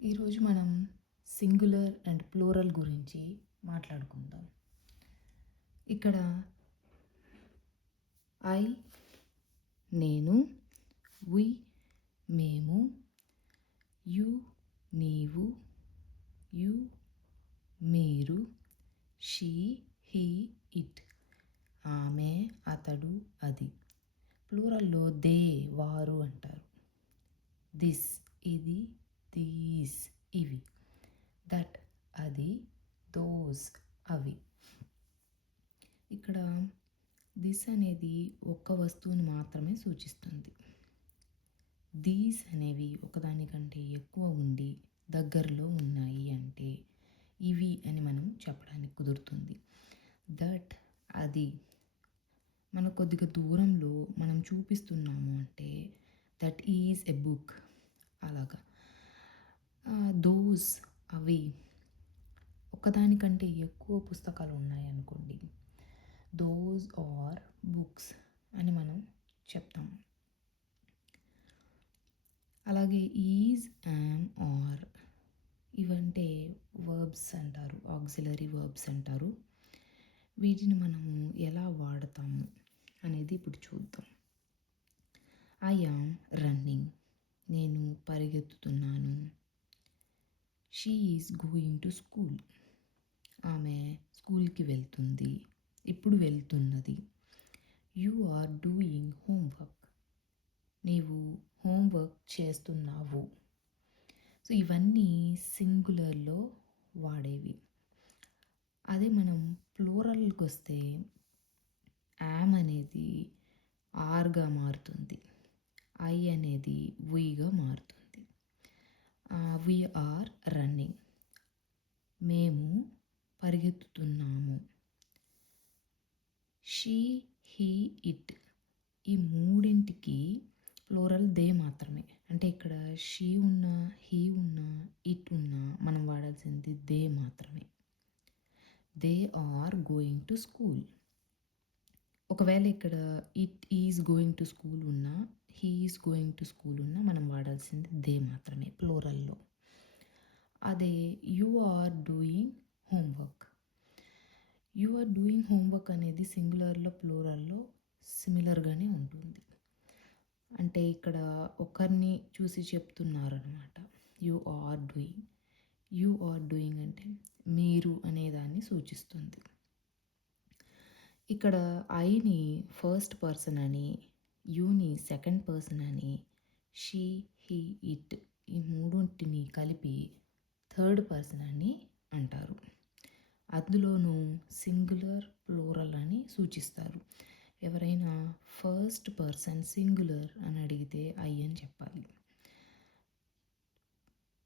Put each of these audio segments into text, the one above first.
ఈరోజు మనం singular and plural గురించి మాట్లాడుకుందాం. ఇక్కడ ఐ నేను, వి మేము, యు నీవు, యు మీరు, షీ హీ ఇట్ ఆమె అతడు అది. ప్లూరల్లో దే వారు అంటారు. దిస్ ఇది, దీస్ ఇవి, దట్ అది, దోస్ అవి. ఇక్కడ దిస్ అనేది ఒక్క వస్తువుని మాత్రమే సూచిస్తుంది. దీస్ అనేవి ఒకదానికంటే ఎక్కువ ఉండి దగ్గరలో ఉన్నాయి అంటే ఇవి అని మనం చెప్పడానికి కుదురుతుంది. దట్ అది మన కొద్దిగా దూరంలో మనం చూపిస్తున్నాము అంటే దట్ ఈజ్ ఎ బుక్ అలాగా. దోస్ అవి ఒకదానికంటే ఎక్కువ పుస్తకాలు ఉన్నాయనుకోండి, దోస్ ఆర్ బుక్స్ అని మనం చెప్తాం. అలాగే ఈజ్, యామ్, ఆర్ ఇవంటే వర్బ్స్ అంటారు, ఆక్సిలరీ వర్బ్స్ అంటారు. వీటిని మనము ఎలా వాడతాము అనేది ఇప్పుడు చూద్దాం. ఐ యామ్ రన్నింగ్, నేను పరిగెత్తుతున్నాను. She is going to school, ఆమె స్కూల్కి వెళ్తుంది, ఇప్పుడు వెళ్తున్నది. యు ఆర్ డూయింగ్ హోంవర్క్, నీవు హోంవర్క్ చేస్తున్నావు. సో ఇవన్నీ సింగులర్లో వాడేవి. అదే మనం ప్లూరల్కి వస్తే యామ్ అనేది ఆర్గా మారుతుంది, ఐ అనేది వీగా మారుతుంది. వి ఆర్ రన్నింగ్, మేము పరిగెత్తుతున్నాము. షీ హీ ఇట్ ఈ మూడింటికి ప్లూరల్ దే మాత్రమే. అంటే ఇక్కడ షీ ఉన్నా, హీ ఉన్నా, ఇట్ ఉన్నా మనం వాడాల్సింది దే మాత్రమే. They are going to school. ఒకవేళ ఇక్కడ it is going to school ఉన్నా, he is going to school ఉన్నా మనం వాడాల్సింది దే మాత్రమే ప్లూరల్లో. అదే you are doing homework, you are doing homework అనేది సింగులర్లో ప్లూరల్లో సిమిలర్గానే ఉంటుంది. అంటే ఇక్కడ ఒకరిని చూసి చెప్తున్నారనమాట. You are doing, you are doing అంటే మీరు అనేదాన్ని సూచిస్తుంది. ఇక్కడ ఐని ఫస్ట్ పర్సన్ అని, యుని సెకండ్ పర్సన్ అని, షీ హీ ఇట్ ఈ మూడింటిని కలిపి థర్డ్ పర్సన్ అని అంటారు. అందులోనూ సింగులర్ ప్లూరల్ అని సూచిస్తారు. ఎవరైనా ఫస్ట్ పర్సన్ సింగులర్ అని అడిగితే ఐ అని చెప్పాలి.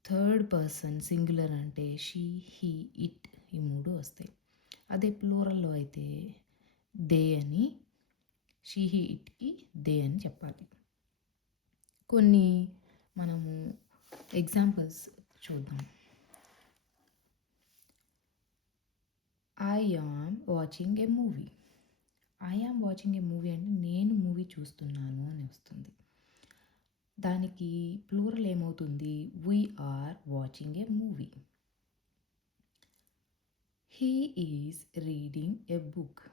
థర్డ్ పర్సన్ సింగులర్ అంటే షీ హీ ఇట్ ఈ మూడు వస్తాయి. అదే ప్లూరల్లో అయితే దే అని, షీ హీ ఇట్కి దే అని చెప్పాలి. కొన్ని మనము ఎగ్జాంపుల్స్ చూద్దాం. I am watching a movie, I am watching a movie అంటే నేను మూవీ చూస్తున్నాను అని వస్తుంది. దానికి ప్లూరల్ ఏమవుతుంది? We are watching a movie. He is reading a book,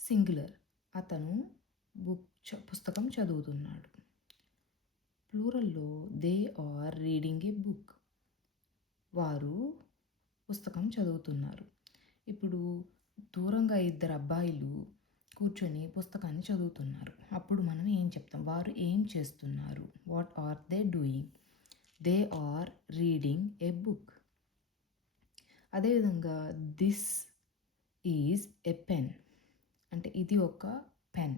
singular అతను పుస్తకం చదువుతున్నాడు. ప్లూరల్లో they are reading a book, వారు పుస్తకం చదువుతున్నారు. ఇప్పుడు దూరంగా ఇద్దరు అబ్బాయిలు కూర్చొని పుస్తకాన్ని చదువుతున్నారు. అప్పుడు మనం ఏం చెప్తాం? వారు ఏం చేస్తున్నారు? What are they doing? They are reading a book. అదేవిధంగా దిస్ ఈజ్ ఎ పెన్ అంటే ఇది ఒక పెన్.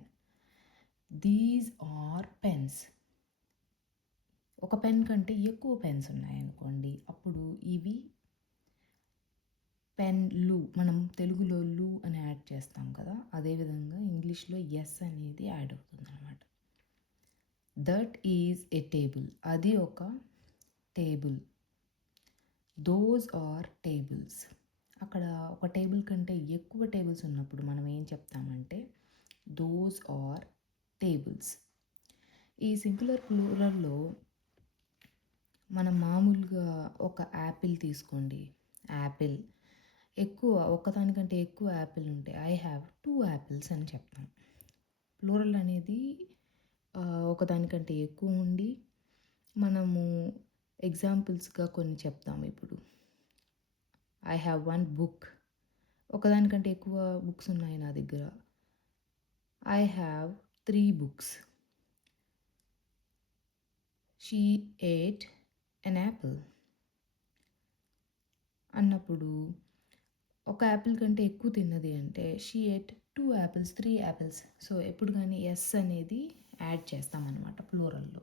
దీస్ ఆర్ పెన్స్, ఒక పెన్ కంటే ఎక్కువ పెన్స్ ఉన్నాయనుకోండి, అప్పుడు ఇవి పెన్లు. మనం తెలుగులో లు అని యాడ్ చేస్తాం కదా, అదేవిధంగా ఇంగ్లీష్లో ఎస్ అనేది యాడ్ అవుతుంది అన్నమాట. దట్ ఈజ్ ఏ టేబుల్, అది ఒక టేబుల్. దోస్ ఆర్ టేబుల్స్, అక్కడ ఒక టేబుల్ కంటే ఎక్కువ టేబుల్స్ ఉన్నప్పుడు మనం ఏం చెప్తామంటే దోస్ ఆర్ టేబుల్స్. ఈ సింగులర్ ప్లూరల్లో మనం మామూలుగా ఒక యాపిల్ తీసుకోండి. యాపిల్ ఒక్కదానికంటే ఎక్కువ యాపిల్ ఉంటే ఐ హ్యావ్ 2 యాపిల్స్ అని చెప్తాం. ప్లూరల్ అనేది ఒకదానికంటే ఎక్కువ ఉండి మనము ఎగ్జాంపుల్స్‌గా కొన్ని చెప్తాము ఇప్పుడు. I have 1 book. ఒకదానికంటే ఎక్కువ బుక్స్ ఉన్నాయి నా దగ్గర. I have 3 books. She ate an apple అన్నప్పుడు ఒక యాపిల్ కంటే ఎక్కువ తిన్నది అంటే she ate 2 apples, 3 apples. So, ఎప్పుడు గాని ఎస్ అనేది యాడ్ చేస్తామనమాట ప్లూరల్‌లో.